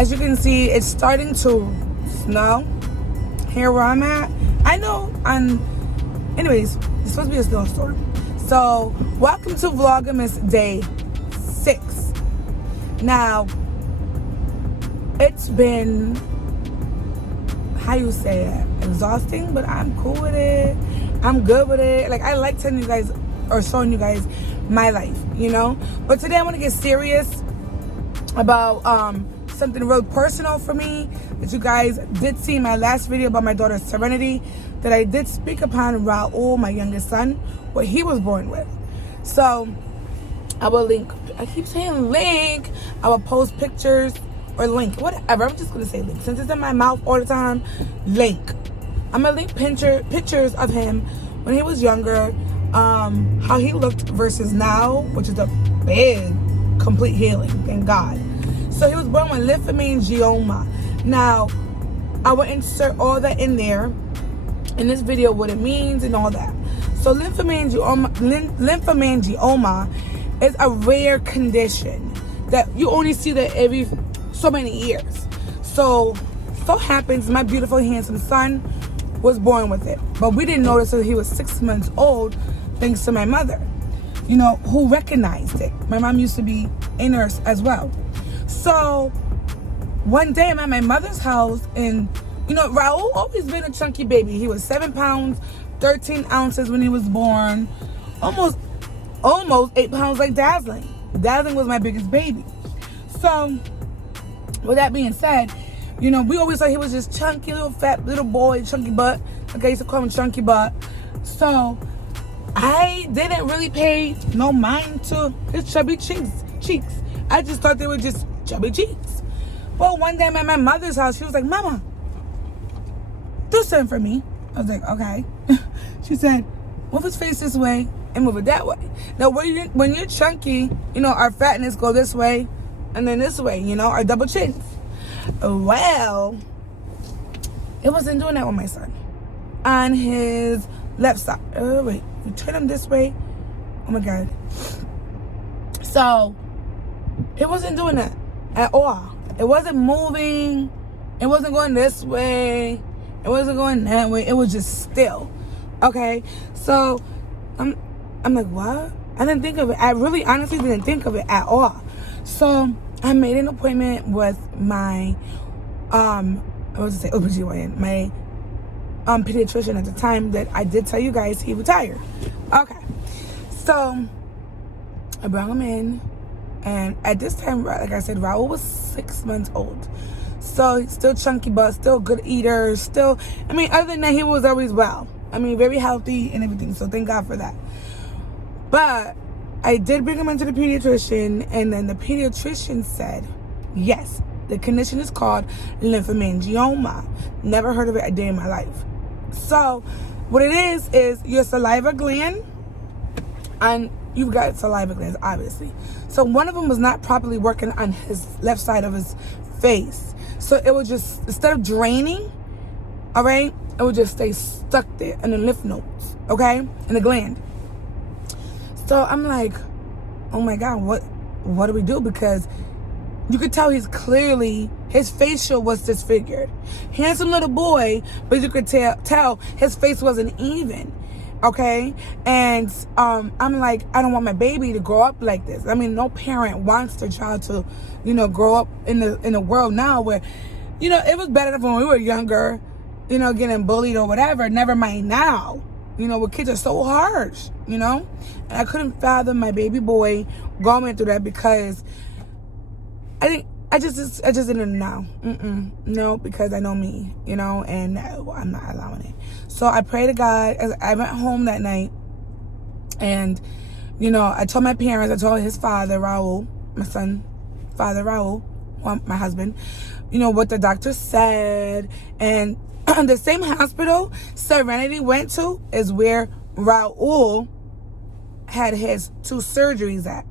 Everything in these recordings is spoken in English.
As you can see, it's starting to snow here where I'm at. I know, anyways, it's supposed to be a snowstorm. So, welcome to Vlogmas Day 6. Now, it's been, how you say it, exhausting, but I'm cool with it. I'm good with it. Like, I like telling you guys or showing you guys my life, you know? But today I want to get serious about something real personal for me that you guys did see in my last video about my daughter Serenity, that I did speak upon Raul, my youngest son, what he was born with. So I will link, I keep saying link, I will post pictures or link, whatever. I'm just gonna say link since it's in my mouth all the time. Link. I'm gonna link pictures of him when he was younger, how he looked versus now, which is a big complete healing, thank God. So he was born with Lymphohemangioma. Now, I will insert all that in there in this video, what it means and all that. So Lymphohemangioma is a rare condition that you only see that every so many years. So happens my beautiful, handsome son was born with it. But we didn't notice until he was 6 months old, thanks to my mother, you know, who recognized it. My mom used to be a nurse as well. So one day I'm at my mother's house, and you know, Raul always been a chunky baby. He was 7 pounds 13 ounces when he was born, almost 8 pounds like Dazzling. Dazzling was my biggest baby. So with that being said, you know, we always thought he was just chunky little fat little boy, chunky butt. Okay, I used to call him chunky butt. So I didn't really pay no mind to his chubby cheeks. I just thought they were just chubby cheeks. Well, one day I'm at my mother's house. She was like, "Mama, do something for me." I was like, "Okay." She said, "Move his face this way and move it that way." Now, when you're chunky, you know, our fatness go this way and then this way, you know, our double chins. Well, it wasn't doing that with my son. On his left side. Oh, wait. You turn him this way. Oh, my God. So, it wasn't doing that at all. It wasn't moving. It wasn't going this way. It wasn't going that way. It was just still. Okay? So, I'm like, what? I didn't think of it. I really honestly didn't think of it at all. So, I made an appointment with my, I was to say OBGYN, my pediatrician at the time that I did tell you guys he retired. Okay. So, I brought him in. And at this time, like I said, Raul was 6 months old. So, he's still chunky butt, still good eater, still, I mean, other than that, he was always well. I mean, very healthy and everything. So, thank God for that. But I did bring him into the pediatrician, and then the pediatrician said, yes, the condition is called lymphohemangioma. Never heard of it a day in my life. So, what it is your saliva gland, and you've got saliva glands, obviously. So, one of them was not properly working on his left side of his face. So, it would just, instead of draining, all right, it would just stay stuck there in the lymph nodes, okay, in the gland. So I'm like, oh my God, what do we do? Because you could tell he's clearly, his facial was disfigured. Handsome little boy, but you could tell his face wasn't even, okay? And I'm like, I don't want my baby to grow up like this. I mean, no parent wants their child to, you know, grow up in the world now where, you know, it was better when we were younger, you know, getting bullied or whatever. Never mind now. You know, where kids are so harsh, you know? And I couldn't fathom my baby boy going through that because I just didn't know. No, because I know me, you know, and no, I'm not allowing it. So I prayed to God. I went home that night, and, you know, I told my parents, I told his father, Raul, my son, father Raul, my husband, you know, what the doctor said. And the same hospital Serenity went to is where Raul had his 2 surgeries at,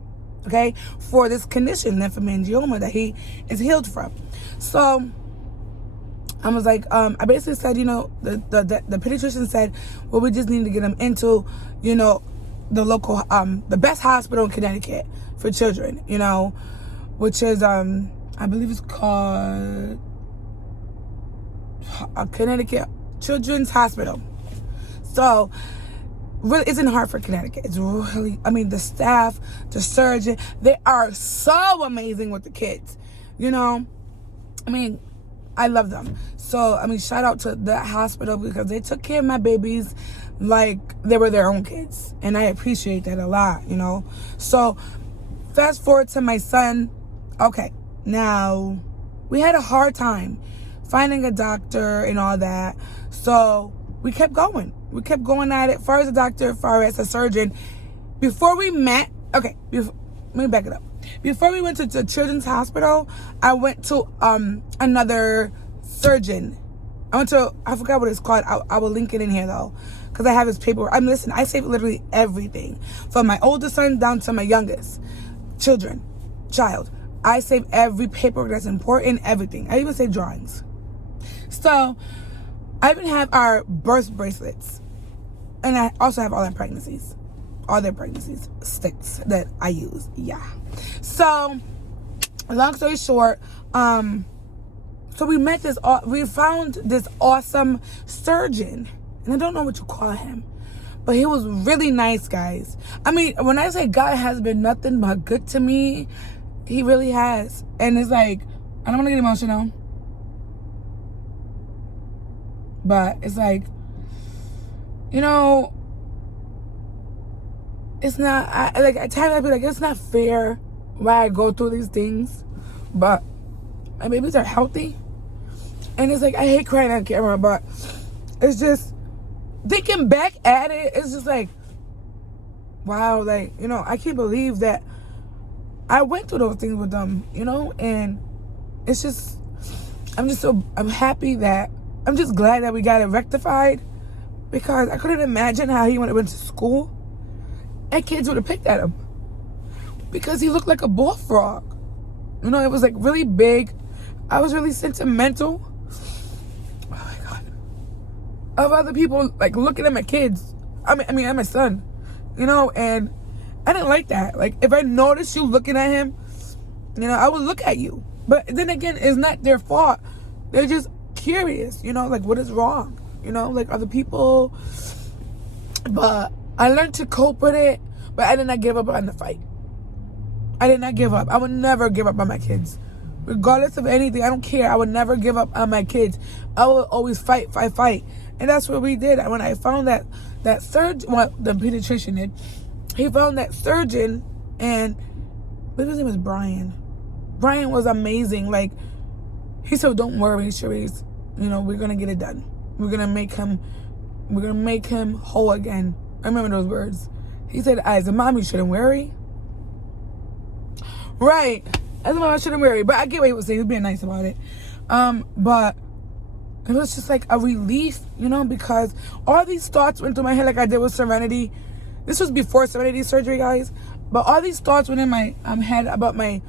okay, for this condition, lymphohemangioma, that he is healed from. So I was like, I basically said, you know, the pediatrician said, well, we just need to get him into, you know, the local, the best hospital in Connecticut for children, you know, which is, I I believe it's called Connecticut Children's Hospital. So, really, it's in Hartford, Connecticut. It's really, I mean, the staff, the surgeon, they are so amazing with the kids. You know, I mean, I love them. So, I mean, shout out to that hospital because they took care of my babies like they were their own kids. And I appreciate that a lot, you know. So, fast forward to my son. Okay, now, we had a hard time finding a doctor and all that. So, we kept going. We kept going at it. Far as a doctor, far as a surgeon. Before we met, okay, let me back it up. Before we went to the children's hospital, I went to another surgeon. I forgot what it's called. I will link it in here though, because I have his paperwork. Listen, I save literally everything. From my oldest son down to my youngest child. I save every paperwork that's important, everything. I even save drawings. So, I even have our birth bracelets. And I also have all their pregnancies sticks that I use. Yeah. So, long story short, so we found this awesome surgeon. And I don't know what you call him. But he was really nice, guys. I mean, when I say God has been nothing but good to me, he really has. And it's like, I don't want to get emotional. But it's like, you know, it's not, at times I be like, it's not fair why I go through these things, but my babies are healthy. And it's like, I hate crying on camera, but it's just, thinking back at it, it's just like, wow, like, you know, I can't believe that I went through those things with them, you know, and it's just, I'm happy that, I'm just glad that we got it rectified, because I couldn't imagine how he would have went to school and kids would have picked at him because he looked like a bullfrog. You know, it was like really big. I was really sentimental. Oh my God. Of other people like looking at my kids. I mean, at my son, you know, and I didn't like that. Like, if I noticed you looking at him, you know, I would look at you. But then again, it's not their fault. They're just curious, you know, like, what is wrong? You know, like other people. But I learned to cope with it, but I did not give up on the fight. I did not give up. I would never give up on my kids. Regardless of anything, I don't care. I would never give up on my kids. I would always fight. And that's what we did. When I found that surgeon, well, the pediatrician did, he found that surgeon, and I believe his name was Brian. Brian was amazing. Like, he said, don't worry, Cherise. You know, we're going to get it done. We're going to make him whole again. I remember those words. He said, as a mom, you shouldn't worry. Right. As a mom, I shouldn't worry. But I get what he was saying. He was being nice about it. But it was just like a relief, you know, because all these thoughts went through my head like I did with Serenity. This was before Serenity surgery, guys. But all these thoughts went in my head about my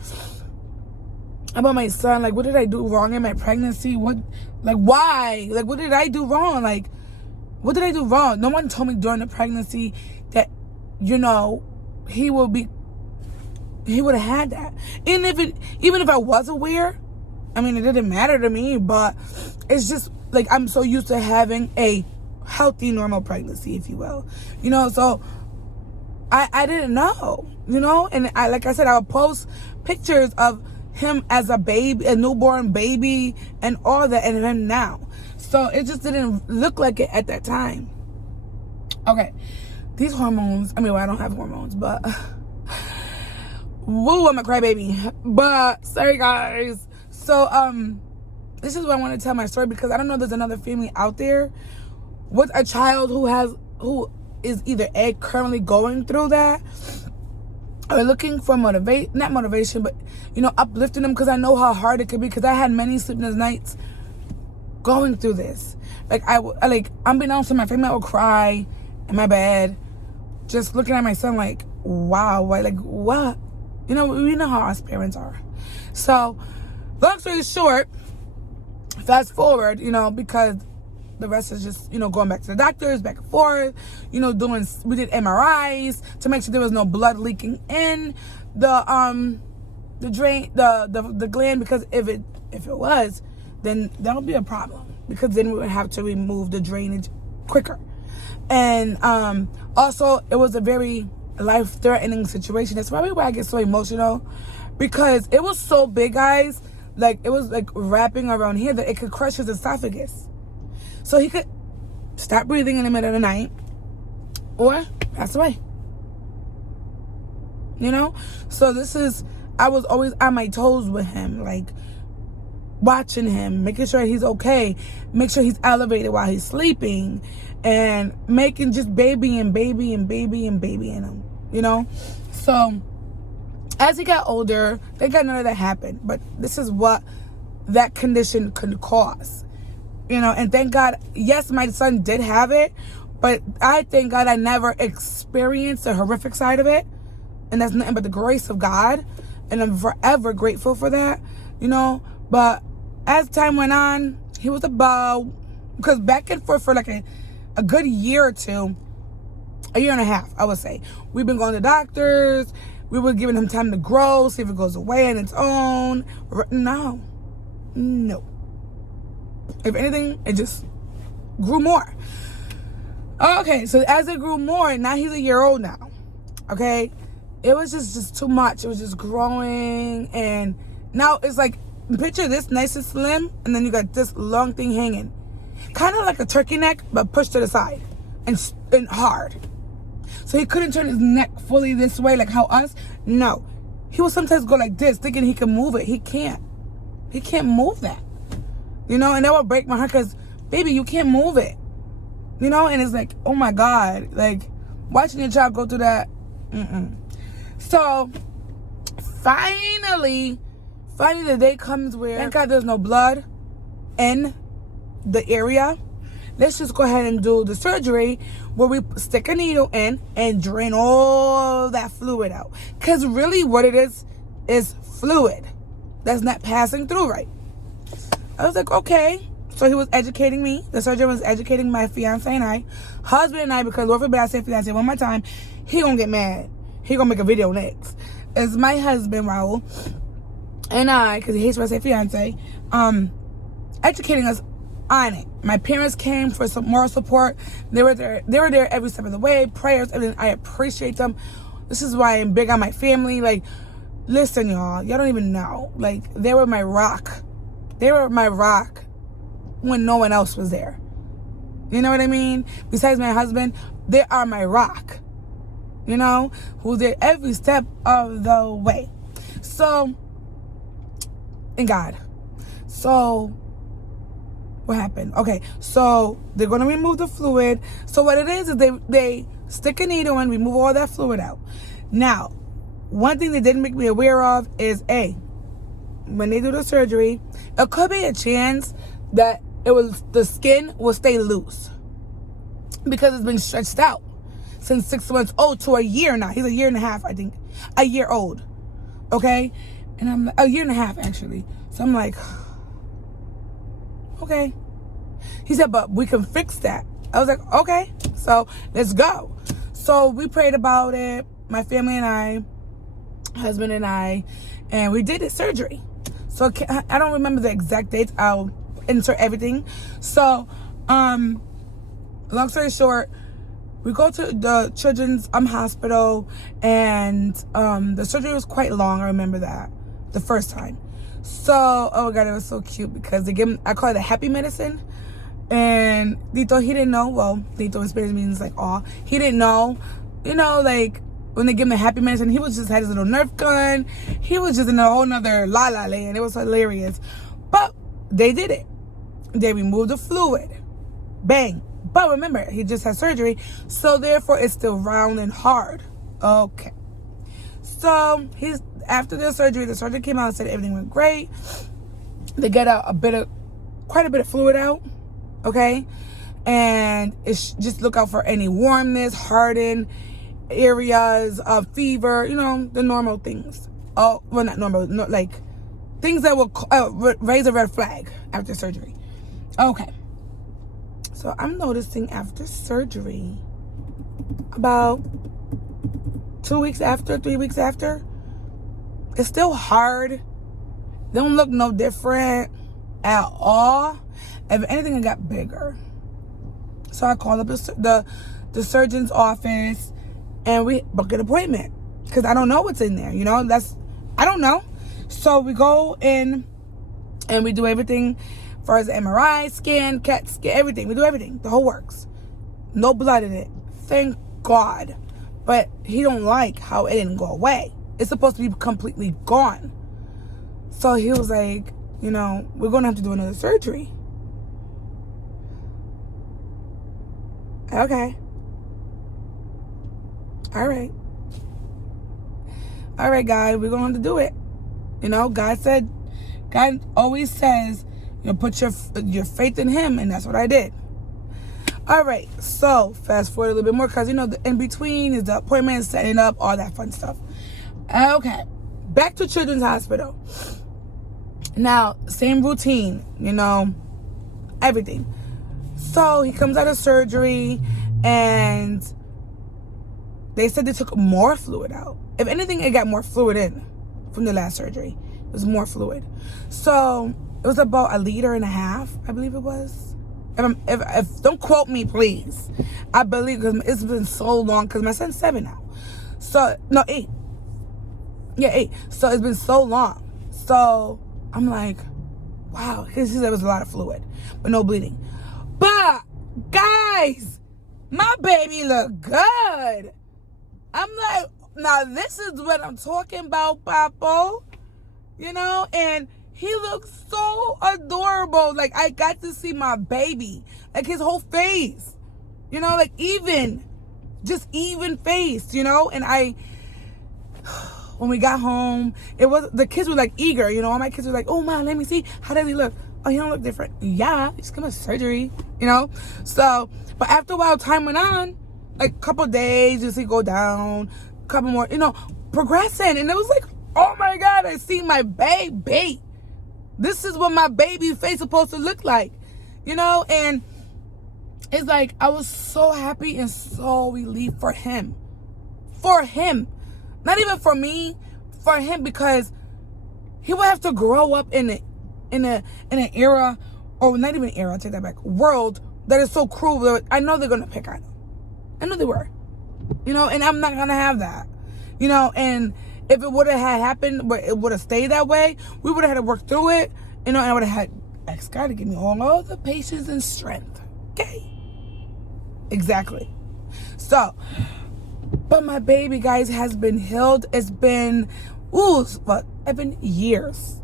son. Like, what did I do wrong in my pregnancy? Why? Like, what did I do wrong? Like, what did I do wrong? No one told me during the pregnancy that, you know, he would have had that. And even if I was aware, I mean, it didn't matter to me, but it's just like, I'm so used to having a healthy, normal pregnancy, if you will, you know, so I didn't know, you know, and like I said, I'll post pictures of him as a baby, a newborn baby, and all that, and him now. So it just didn't look like it at that time. Okay, these hormones, I mean, well, I don't have hormones, but woo, I'm a crybaby. But sorry, guys. So this is what I want to tell my story, because I don't know if there's another family out there with a child who is either currently going through that, or looking for not motivation, but, you know, uplifting them, because I know how hard it could be, because I had many sleepless nights going through this. Like, unbeknownst to my family, I would cry in my bed, just looking at my son like, wow, like, what? You know, we know how us parents are. So, long story short, fast forward, you know, because the rest is just, you know, going back to the doctors, back and forth, you know, we did MRIs to make sure there was no blood leaking in the the drain, the gland, because if it was, then that would be a problem, because then we would have to remove the drainage quicker. And also, it was a very life-threatening situation. That's probably why I get so emotional, because it was so big, guys. Like, it was like wrapping around here that it could crush his esophagus. So he could stop breathing in the middle of the night or pass away. You know? So I was always on my toes with him, like watching him, making sure he's okay, make sure he's elevated while he's sleeping, and making just babying him, you know? So as he got older, thank God none of that happened. But this is what that condition could cause. You know, and thank God, yes, my son did have it, but I thank God I never experienced the horrific side of it. And that's nothing but the grace of God. And I'm forever grateful for that, you know. But as time went on, he was about, because back and forth for like a good year or two, a year and a half, I would say. We've been going to doctors. We were giving him time to grow, see if it goes away on its own. No. If anything, it just grew more. Okay, so as it grew more, now he's a year old now. Okay? It was just too much. It was just growing. And now it's like, picture this nice and slim, and then you got this long thing hanging. Kind of like a turkey neck, but pushed to the side. And hard. So he couldn't turn his neck fully this way, like how us. No. He would sometimes go like this, thinking he can move it. He can't. He can't move that. You know, and that would break my heart, because, baby, you can't move it. You know, and it's like, oh my God. Like, watching your child go through that. So, finally the day comes where, thank God there's no blood in the area. Let's just go ahead and do the surgery where we stick a needle in and drain all that fluid out. Because really what it is fluid that's not passing through right. I was like, okay. So he was educating me. The surgeon was educating my fiance and I. Husband and I, because Lord forbid I say fiance one more time, he gonna get mad. He gonna make a video next. It's my husband, Raul, and I, because he hates when I say fiance, educating us on it. My parents came for some moral support. They were there every step of the way. Prayers, everything. I appreciate them. This is why I'm big on my family. Like, listen, y'all don't even know. Like, they were my rock. They were my rock when no one else was there. You know what I mean? Besides my husband, they are my rock. You know? Who's there every step of the way. So, and God. So, what happened? Okay, so they're going to remove the fluid. So what it is they stick a needle and remove all that fluid out. Now, one thing they didn't make me aware of is, when they do the surgery, it could be a chance that the skin will stay loose because it's been stretched out since 6 months old to a year now. He's a year and a half, I think. A year old. Okay? And I'm a year and a half, actually. So I'm like, okay. He said, but we can fix that. I was like, okay. So let's go. So we prayed about it. My family and I, husband and I, and we did the surgery. So I don't remember the exact dates. I'll insert everything. So, long story short, we go to the children's hospital, and the surgery was quite long. I remember that the first time. So, oh my God, it was so cute because they give him, I call it a happy medicine. And Dito, he didn't know. Well, Dito in Spanish means like aw. He didn't know. You know, like when they give him a happy medicine, he was just had his little Nerf gun. He was just in a whole nother la la land. It was hilarious. But they did it. They removed the fluid. Bang. But remember, he just had surgery. So therefore, it's still round and hard. Okay. So after the surgeon came out and said everything went great. They got out quite a bit of fluid out. Okay. And it's just look out for any warmness, hardened areas of fever, you know, the normal things. Oh, well, not normal, like things that will raise a red flag after surgery. Okay. So I'm noticing after surgery, about 2 weeks after, 3 weeks after, It's still hard. They don't look no different at all. If anything, it got bigger. So I called up the surgeon's office and we book an appointment because I don't know what's in there. I don't know. So we go in and we do everything for as MRI, scan, CAT scan, everything. We do everything. The whole works. No blood in it. Thank God. But he don't like how it didn't go away. It's supposed to be completely gone. So he was like, we're going to have to do another surgery. Okay. All right, God, we're going to have to do it. God always says, put your faith in him, and that's what I did. All right, so fast forward a little bit more because, the in between is the appointment, setting up, all that fun stuff. Okay, back to Children's Hospital. Now, same routine, everything. So he comes out of surgery and they said they took more fluid out. If anything, it got more fluid in from the last surgery. It was more fluid. So it was about 1.5 liters, I believe it was. If don't quote me, please. I believe, because it's been so long, because my son's 7 now. So, no, 8. Yeah, 8. So it's been so long. So I'm like, wow. Because he said it was a lot of fluid, but no bleeding. But, guys, my baby look good. I'm like, now this is what I'm talking about, Papo. And he looks so adorable. Like, I got to see my baby. Like, his whole face. Like, just even face, And when we got home, the kids were, like, eager, All my kids were like, oh, Mom, let me see. How does he look? Oh, he don't look different. Yeah, he's coming to surgery, So, but after a while, time went on. Like, couple days, you see go down. Couple more, progressing. And it was like, oh, my God, I see my baby. This is what my baby face is supposed to look like, And it's like, I was so happy and so relieved for him. For him. Not even for me. For him, because he would have to grow up in an era, or not even era, I'll take that back, world that is so cruel that I know they're going to pick on him. I know they were. And I'm not going to have that. And if it would have happened, but it would have stayed that way, we would have had to work through it, and I would have asked God to give me all the patience and strength. Okay? Exactly. So, but my baby, guys, has been healed. It's been, it's been years.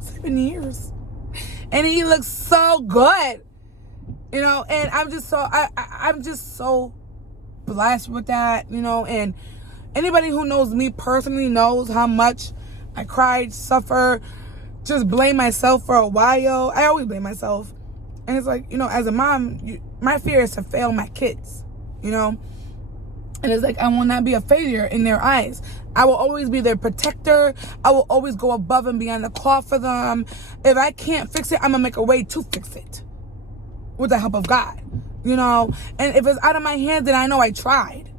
7 years. And he looks so good. And I'm just so, I'm just so blessed with that, and anybody who knows me personally knows how much I cried, suffer, just blame myself for a while. I always blame myself. And it's like, as a mom, my fear is to fail my kids, And it's like, I will not be a failure in their eyes. I will always be their protector. I will always go above and beyond the call for them. If I can't fix it, I'm going to make a way to fix it with the help of God, And if it's out of my hands, then I know I tried,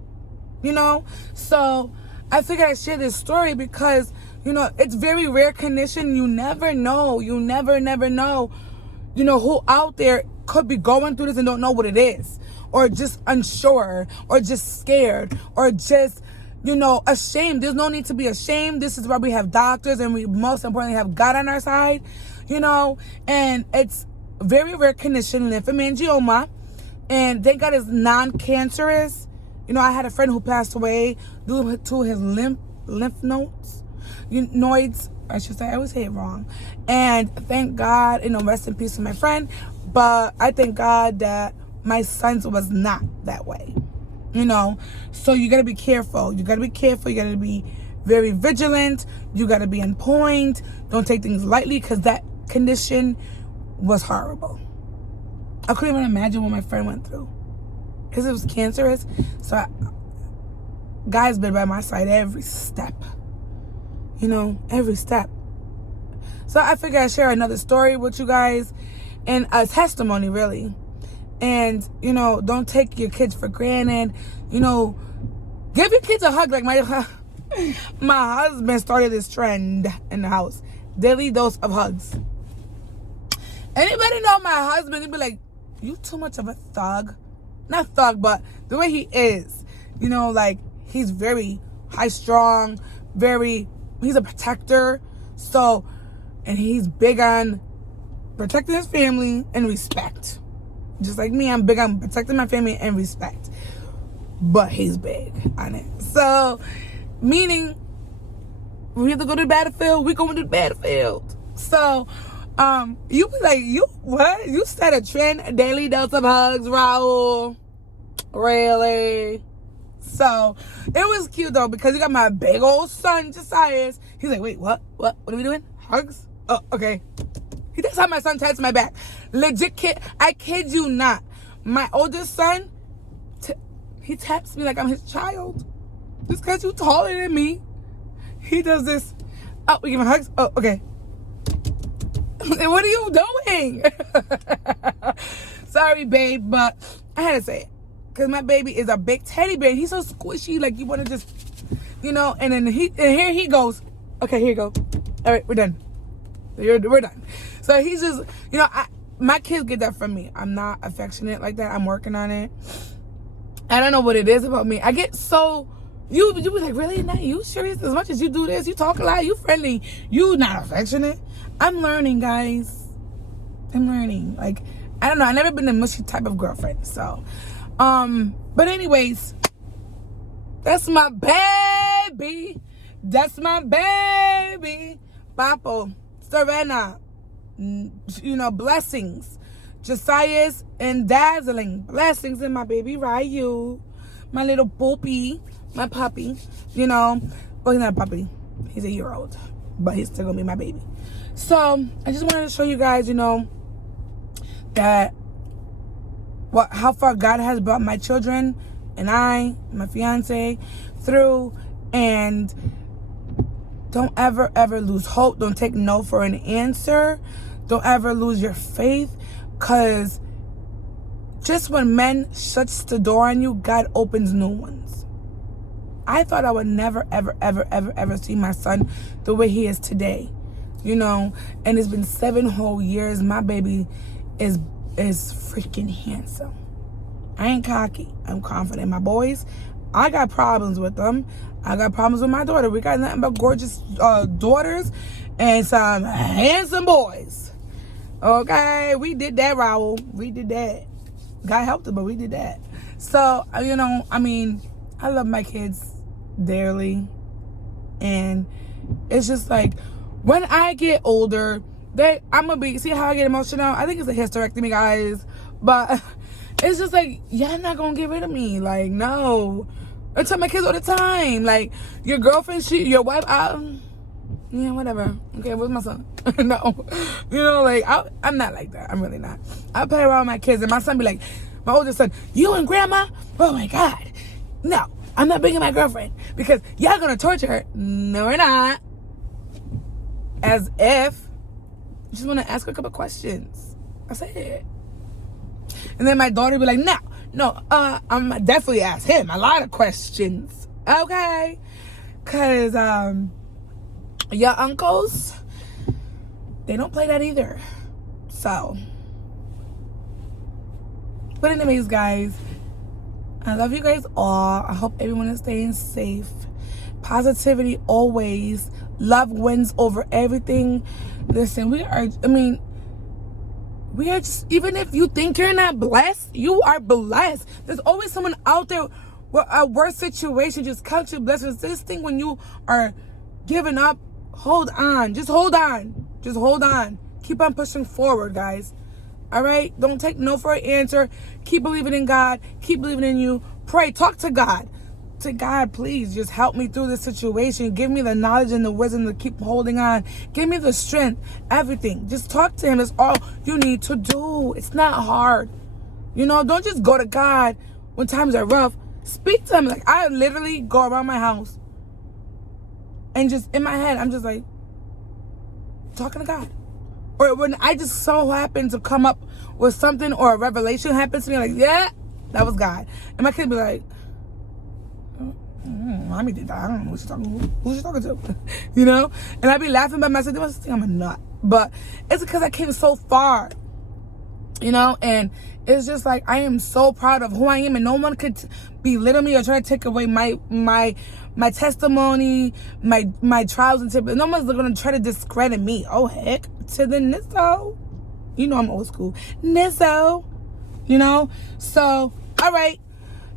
So I figured I'd share this story because, it's very rare condition. You never know. You never know, who out there could be going through this and don't know what it is, or just unsure, or just scared, or just, ashamed. There's no need to be ashamed. This is why we have doctors, and we most importantly have God on our side, and it's very rare condition, lymphohemangioma, and thank God it's non-cancerous. I had a friend who passed away due to his lymph nodes, I should say. I always say it wrong. And thank God, rest in peace to my friend. But I thank God that my son's was not that way. So you got to be careful. You got to be very vigilant. You got to be on point. Don't take things lightly, because that condition was horrible. I couldn't even imagine what my friend went through, because it was cancerous. So God's been by my side every step. Every step. So I figured I'd share another story with you guys, and a testimony, really. And, don't take your kids for granted. Give your kids a hug. Like my My husband started this trend in the house. Daily dose of hugs. Anybody know my husband? He'd be like, you too much of a thug. Not thug, but the way he is. You know, like, he's very high strong. He's a protector. So, and he's big on protecting his family and respect. Just like me, I'm big on protecting my family and respect. But he's big on it. So, meaning, we have to go to the battlefield, we going to the battlefield. So, you be like, you what? You set a trend, a daily dose of hugs, Raul. Really? So, it was cute though, because you got my big old son, Josiah. He's like, wait, what? What are we doing? Hugs? Oh, okay. That's how my son taps my back. Legit kid, I kid you not. My oldest son, he taps me like I'm his child. Just because you're taller than me. He does this. Oh, we giving hugs? Oh, okay. What are you doing? Sorry, babe, but I had to say it. Because my baby is a big teddy bear. And he's so squishy. Like, you want to just, you know. And then here he goes. Okay, here you go. All right, we're done. We're done. So he's just, you know, my kids get that from me. I'm not affectionate like that. I'm working on it. I don't know what it is about me. I get so... You be like, really? Not you serious? As much as you do this, you talk a lot, you friendly, you not affectionate. I'm learning, guys. I'm learning. Like, I don't know. I've never been a mushy type of girlfriend. So, but anyways, that's my baby. That's my baby. Papo, Serena, you know, blessings. Josiah's and dazzling. Blessings in my baby Raul. My little poopy. My puppy, you know. Well, he's not a puppy. He's a year-old. But he's still going to be my baby. So, I just wanted to show you guys, you know, that how far God has brought my children and my fiance, through. And don't ever, ever lose hope. Don't take no for an answer. Don't ever lose your faith. Because just when men shuts the door on you, God opens new ones. I thought I would never, ever, ever, ever, ever see my son the way he is today. You know, and it's been 7 whole years. My baby is freaking handsome. I ain't cocky. I'm confident. My boys, I got problems with them. I got problems with my daughter. We got nothing but gorgeous daughters and some handsome boys. Okay, we did that, Raul. We did that. God helped us, but we did that. So, you know, I mean, I love my kids dearly. And it's just like, when I get older, I'm going to be, see how I get emotional? I think it's a hysterectomy, guys. But it's just like, y'all not going to get rid of me. Like, no. I tell my kids all the time. Like, your girlfriend, your wife, yeah, whatever. Okay, where's my son? No. You know, like, I'm not like that. I'm really not. I play around with my kids, and my son be like, my oldest son, you and grandma? Oh, my God. No, I'm not bringing my girlfriend because y'all going to torture her. No, we're not. As if. Just want to ask her a couple questions. I said it. And then my daughter be like, no, I'm definitely ask him a lot of questions. Okay? Because, your uncles, they don't play that either. So, but anyways, guys, I love you guys all. I hope everyone is staying safe. Positivity always. Love wins over everything. Listen, we are just, even if you think you're not blessed, you are blessed. There's always someone out there with a worse situation. Just count your blessings. This thing, when you are giving up, hold on. Just hold on. Just hold on. Keep on pushing forward, guys. All right? Don't take no for an answer. Keep believing in God. Keep believing in you. Pray. Talk to God. To God, please, just help me through this situation. Give me the knowledge and the wisdom to keep holding on. Give me the strength. Everything. Just talk to him. That's all you need to do. It's not hard. You know, don't just go to God when times are rough. Speak to him. Like, I literally go around my house and just in my head, I'm just like talking to God. Or when I just so happen to come up with something or a revelation happens to me, like, yeah, that was God. And my kid be like, mommy did that. I don't know who's she talking to. You know? And I be laughing by myself. They must think I'm a nut. But it's because I came so far. You know? And it's just like, I am so proud of who I am, and no one could belittle me or try to take away my testimony, my trials and tribulations. No one's going to try to discredit me. Oh, heck. To the Nizzo. You know I'm old school. Nizzo. You know? So, all right.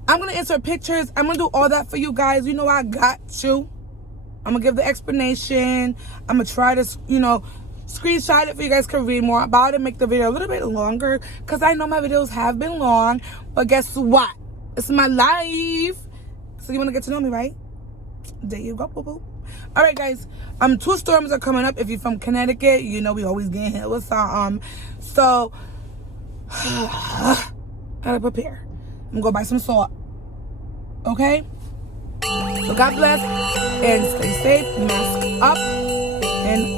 I'm going to insert pictures. I'm going to do all that for you guys. You know I got you. I'm going to give the explanation. I'm going to try to, you know, screenshot it for you guys can read more about it. Make the video a little bit longer. Because I know my videos have been long. But guess what? It's my life. So you want to get to know me, right? There you go, boo-boo. All right, guys. 2 storms are coming up. If you're from Connecticut, you know we always get hit with some. So, gotta prepare. I'm gonna go buy some salt. Okay? So God bless and stay safe. Mask up and